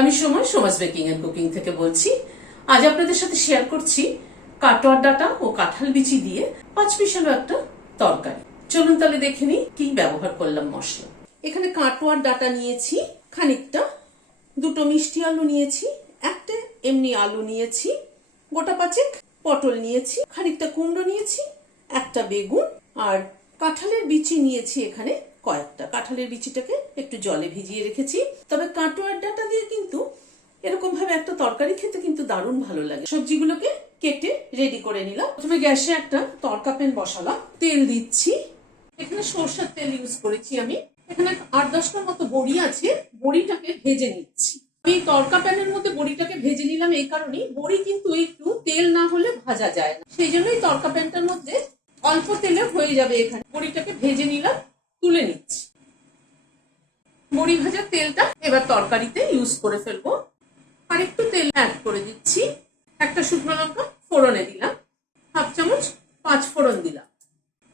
আমি সমাজ baking and cooking থেকে বলছি। আজ আপনাদের সাথে শেয়ার করছি কাটোয়ার ডাটা ও কাঁঠাল বিচি দিয়ে 5 মিশালো একটা তরকারি। চলুন তাহলে দেখে নিই কি ব্যবহার করলাম মশলা। এখানে কাটোয়ার ডাটা নিয়েছি খানিকটা, দুটো মিষ্টি আলু নিয়েছি, একটা এমনি আলু নিয়েছি, গোটা 5 পটল নিয়েছি, খানিকটা কুমড়ো নিয়েছি, একটা বেগুন আর কাঁঠালের বিচি নিয়েছি এখানে কয়েকটা। কাঁঠালের বিচিটাকে একটু জলে ভিজিয়ে রেখেছি। তবে কাটোয়ার ডাটা দিয়ে কিন্তু এরকম ভাবে একটা তরকারি খেতে কিন্তু দারুণ ভালো লাগে। সবজিগুলোকে কেটে রেডি করে নিলাম। প্রথমে গ্যাসে একটা তড়কা প্যান বসালাম, তেল দিচ্ছি। এখানে সরষের তেল ইউজ করেছি আমি। এখানে 8-10টার মতো বড়ি আছে, বড়িটাকে ভেজে নিচ্ছি। আমি তড়কা প্যানের মধ্যে বড়িটাকে ভেজে নিলাম এই কারণেই, বড়ি কিন্তু একটু তেল না হলে ভাজা যায় না, সেই জন্যই তড়কা প্যানটার মধ্যে অল্প তেলে হয়ে যাবে। এখানে বড়িটাকে ভেজে নিলাম, তুলে নিচ্ছি। বড়ি ভাজার তেলটা এবার তরকারিতে ইউজ করে ফেলবো। আর একটু তেল অ্যাড করে দিচ্ছি। একটা শুকনো লঙ্কা ফোড়নে দিলাম, 1/2 চামচ 5 ফোড়ন দিলাম।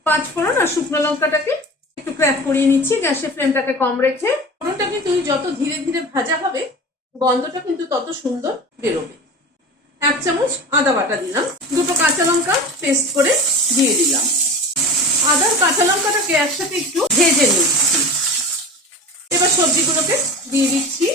5 ফোড়ন আর শুকনো লঙ্কাটাকে একটু ক্র্যাক করিয়ে নিচ্ছি গ্যাসের ফ্লেমটাকে কম রেখে। ফোড়নটা কিন্তু যত ধীরে ধীরে ভাজা হবে গন্ধটা কিন্তু তত সুন্দর বেরোবে। 1 চামচ আদা বাটা দিলাম, দুটো কাঁচা লঙ্কা পেস্ট করে দিয়ে দিলাম। আদা কাঁচা লঙ্কাটাকে একসাথে একটু ভেজে নিচ্ছি। এবার সবজিগুলোকে দিয়ে দিচ্ছি।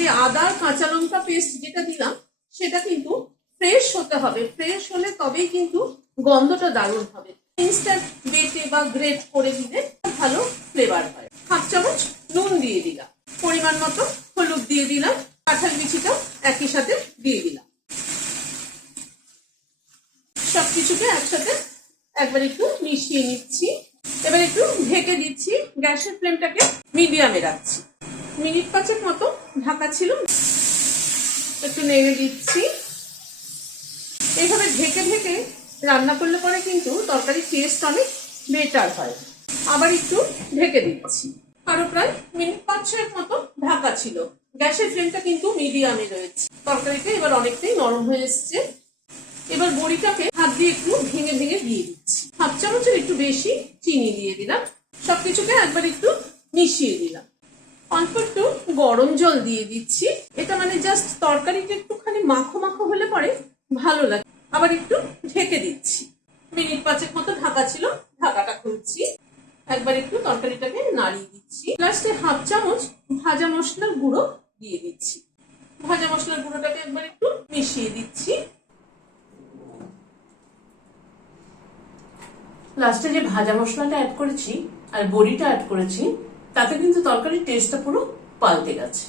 এই আদা কাঁচা লঙ্কা পেস্ট যেটা দিলাম সেটা কিন্তু ফ্রেশ হতে হবে, ফ্রেশ হলে তবেই কিন্তু গন্ধটা দারুণ হবে। ইনস্ট্যান্ট বেটে বা গ্রেট করে দিলে ভালো ফ্লেভার হয়। 1/2 চামচ নুন দিয়ে দিলাম, পরিমাণ মতো হলুদ দিয়ে দিলাম, কাঁঠাল বিচিটাও একই সাথে দিয়ে দিলাম। সবকিছুকে একসাথে একবার একটু মিশিয়ে নিচ্ছি। এবার একটু ঢেকে দিচ্ছি, গ্যাসের ফ্লেমটাকে মিডিয়ামে রাখছি। মিনিট 5 মতো ঢাকা ছিল, একটু নেড়ে দিচ্ছি। এইভাবে ঢেকে ঢেকে রান্না করলে পরে কিন্তু তরকারির টেস্ট অনেক বেটার হয়। আবার একটু ঢেকে দিচ্ছি। আরো প্রায় মিনিট 5-6 মতো ঢাকা ছিল, গ্যাসের ফ্লেমটা কিন্তু মিডিয়ামে রয়েছে। তরকারিটা এবার অনেকটাই নরম হয়ে এসছে। এবার বড়িটাকে হাত দিয়ে একটু ভেঙে ভেঙে দিয়ে দিচ্ছি। 1/2 চামচের একটু বেশি চিনি দিয়ে দিলাম। সবকিছুকে একবার একটু মিশিয়ে দিলাম। অল্প একটু গরম জল দিয়ে দিচ্ছি। এটা মানে জাস্ট তরকারিটা একটুখানি মাখো মাখো হলে পরে ভালো লাগে। আবার একটু ঢেকে দিচ্ছি। মিনিট 5 মতো ঢাকা ছিল, ঢাকাটা খুলছি। একবার একটু তরকারিটাকে নাড়িয়ে দিচ্ছি। লাস্টে 1/2 চামচ ভাজা মশলার গুঁড়ো দিয়ে দিচ্ছি। ভাজা মশলার গুঁড়োটাকে একবার একটু মিশিয়ে দিচ্ছি। লাস্টে যে ভাজা মশলাটা অ্যাড করেছি আর বড়িটা অ্যাড করেছি, তাতে কিন্তু তরকারির টেস্টটা পুরো পাল্টে গেছে।